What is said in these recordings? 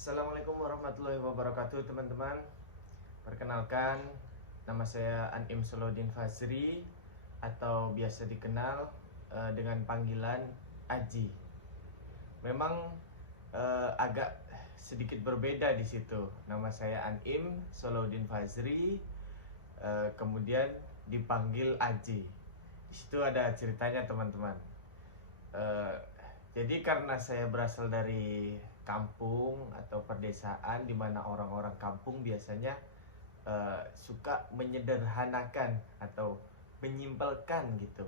Assalamualaikum warahmatullahi wabarakatuh teman-teman. Perkenalkan, nama saya Anim Solodin Fazri atau biasa dikenal dengan panggilan Aji. Memang agak sedikit berbeda di situ. Nama saya Anim Solodin Fazri, kemudian dipanggil Aji. Di situ ada ceritanya teman-teman. Eh, jadi karena saya berasal dari kampung atau perdesaan di mana orang-orang kampung biasanya suka menyederhanakan atau menyimpelkan gitu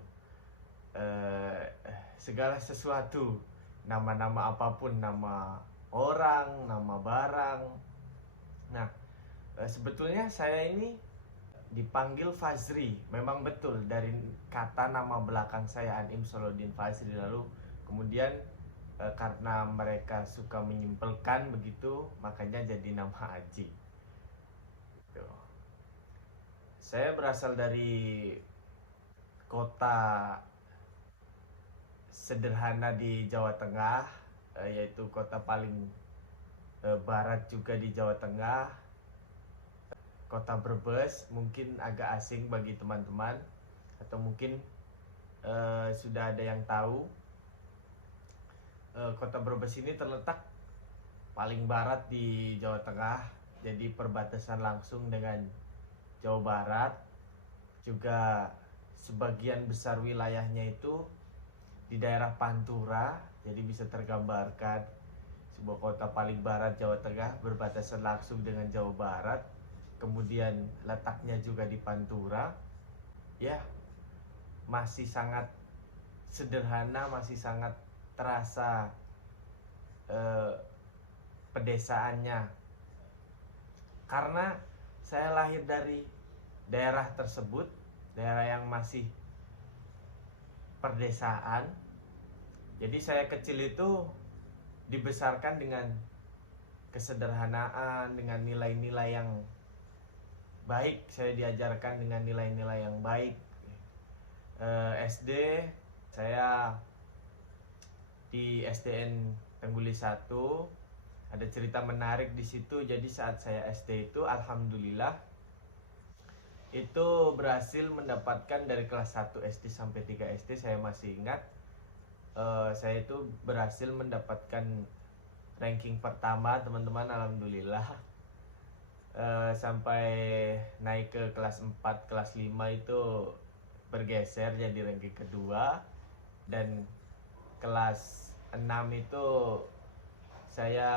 segala sesuatu, nama-nama apapun, nama orang, nama barang. Nah, sebetulnya saya ini dipanggil Fazri, memang betul dari kata nama belakang saya Anim Solodin Fazri. Lalu kemudian karena mereka suka menyimpulkan begitu, makanya jadi nama Aji. Tuh. Saya berasal dari kota sederhana di Jawa Tengah, yaitu kota paling barat juga di Jawa Tengah, Kota Brebes. Mungkin agak asing bagi teman-teman, atau mungkin sudah ada yang tahu. Kota Brebes ini terletak paling barat di Jawa Tengah, jadi perbatasan langsung dengan Jawa Barat. Juga sebagian besar wilayahnya itu di daerah Pantura, jadi bisa tergambarkan sebuah kota paling barat Jawa Tengah berbatasan langsung dengan Jawa Barat, kemudian letaknya juga di Pantura. Ya, masih sangat sederhana, masih sangat terasa pedesaannya, karena saya lahir dari daerah tersebut, daerah yang masih perdesaan. Jadi saya kecil itu dibesarkan dengan kesederhanaan, dengan nilai-nilai yang baik. Saya diajarkan dengan nilai-nilai yang baik. SD saya di SDN Tengguli 1. Ada cerita menarik di situ. Jadi saat saya SD itu alhamdulillah itu berhasil mendapatkan dari kelas 1 SD sampai 3 SD, saya masih ingat. Saya itu berhasil mendapatkan ranking pertama teman-teman, alhamdulillah. Sampai naik ke kelas 4, kelas 5 itu bergeser jadi ranking kedua, dan kelas 6 itu saya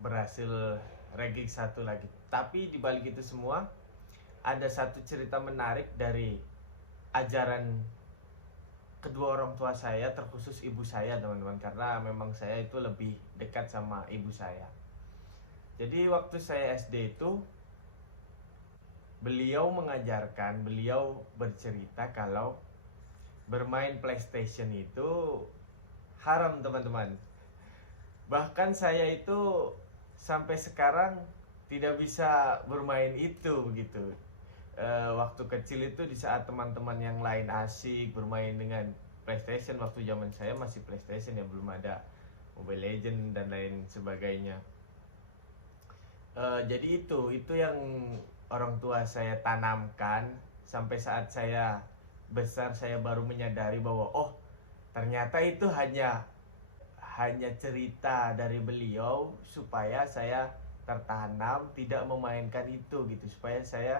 berhasil ranking 1 lagi. Tapi dibalik itu semua ada satu cerita menarik dari ajaran kedua orang tua saya, terkhusus ibu saya teman-teman, karena memang saya itu lebih dekat sama ibu saya. Jadi waktu saya SD itu beliau mengajarkan, beliau bercerita kalau bermain PlayStation itu haram teman-teman. Bahkan saya itu sampai sekarang tidak bisa bermain itu begitu. Waktu kecil itu di saat teman-teman yang lain asik bermain dengan PlayStation, waktu zaman saya masih PlayStation ya, belum ada Mobile Legend dan lain sebagainya. Jadi itu yang orang tua saya tanamkan. Sampai saat saya besar saya baru menyadari bahwa oh, ternyata itu hanya cerita dari beliau supaya saya tertanam tidak memainkan itu gitu, supaya saya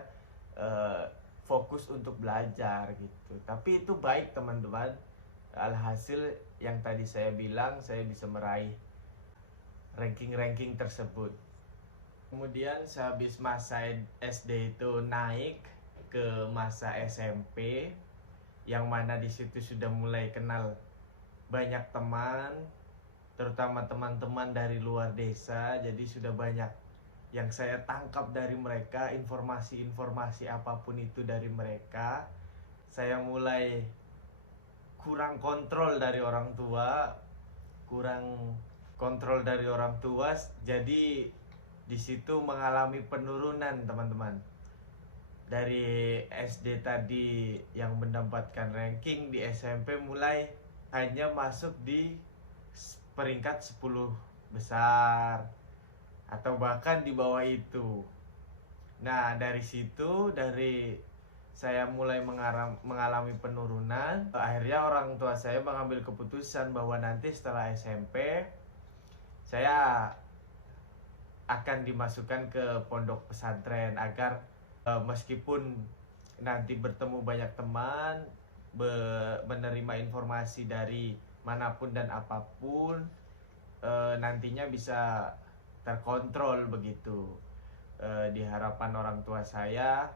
fokus untuk belajar gitu. Tapi itu baik teman-teman. Alhasil yang tadi saya bilang, saya bisa meraih ranking-ranking tersebut. Kemudian sehabis masa SD itu naik ke masa SMP, yang mana di situ sudah mulai kenal banyak teman, terutama teman-teman dari luar desa. Jadi sudah banyak yang saya tangkap dari mereka, informasi-informasi apapun itu dari mereka. Saya mulai kurang kontrol dari orang tua, jadi di situ mengalami penurunan teman-teman. Dari SD tadi yang mendapatkan ranking, di SMP mulai hanya masuk di peringkat 10 besar atau bahkan di bawah itu. Nah, dari situ, dari saya mulai mengalami penurunan, akhirnya orang tua saya mengambil keputusan bahwa nanti setelah SMP saya akan dimasukkan ke pondok pesantren agar meskipun nanti bertemu banyak teman, menerima informasi dari manapun dan apapun, nantinya bisa terkontrol begitu. Di harapan orang tua saya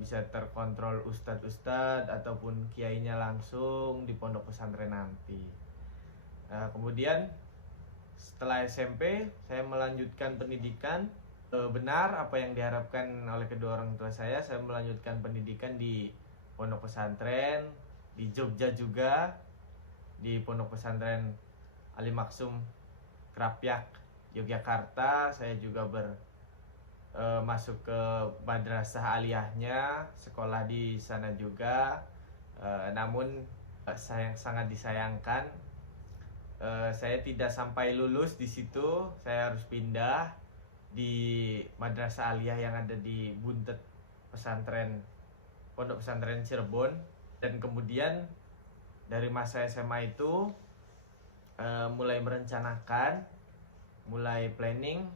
bisa terkontrol ustadz-ustadz ataupun kiainya langsung di pondok pesantren nanti. Kemudian setelah SMP saya melanjutkan pendidikan. Benar apa yang diharapkan oleh kedua orang tua saya melanjutkan pendidikan di pondok pesantren di Jogja juga, di pondok pesantren Ali Maksum Krapyak Yogyakarta. Saya juga masuk ke madrasah aliyahnya, sekolah di sana juga. Namun sangat disayangkan, saya tidak sampai lulus di situ. Saya harus pindah di madrasah aliyah yang ada di Buntet pesantren, pondok pesantren Cirebon. Dan kemudian dari masa SMA itu mulai merencanakan, mulai planning,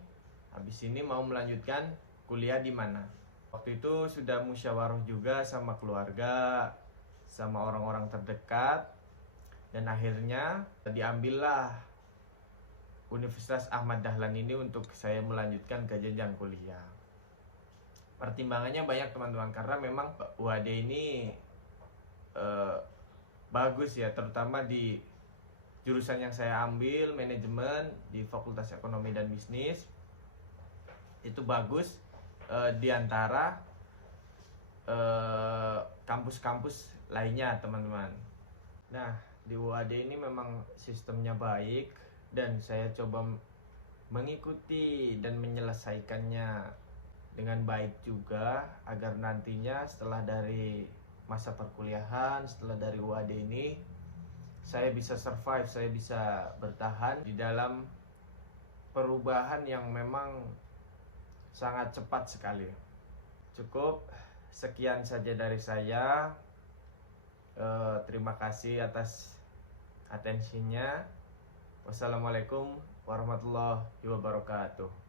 habis ini mau melanjutkan kuliah di mana. Waktu itu sudah musyawarah juga sama keluarga, sama orang-orang terdekat, dan akhirnya diambillah Universitas Ahmad Dahlan ini untuk saya melanjutkan ke jenjang kuliah. Pertimbangannya banyak teman-teman, karena memang UAD ini bagus ya, terutama di jurusan yang saya ambil, manajemen di Fakultas Ekonomi dan Bisnis. Itu bagus di antara kampus-kampus lainnya teman-teman. Nah, di UAD ini memang sistemnya baik dan saya coba mengikuti dan menyelesaikannya dengan baik juga, agar nantinya setelah dari masa perkuliahan, setelah dari UAD ini, saya bisa survive, saya bisa bertahan di dalam perubahan yang memang sangat cepat sekali. Cukup sekian saja dari saya. Terima kasih atas atensinya. Wassalamualaikum warahmatullahi wabarakatuh.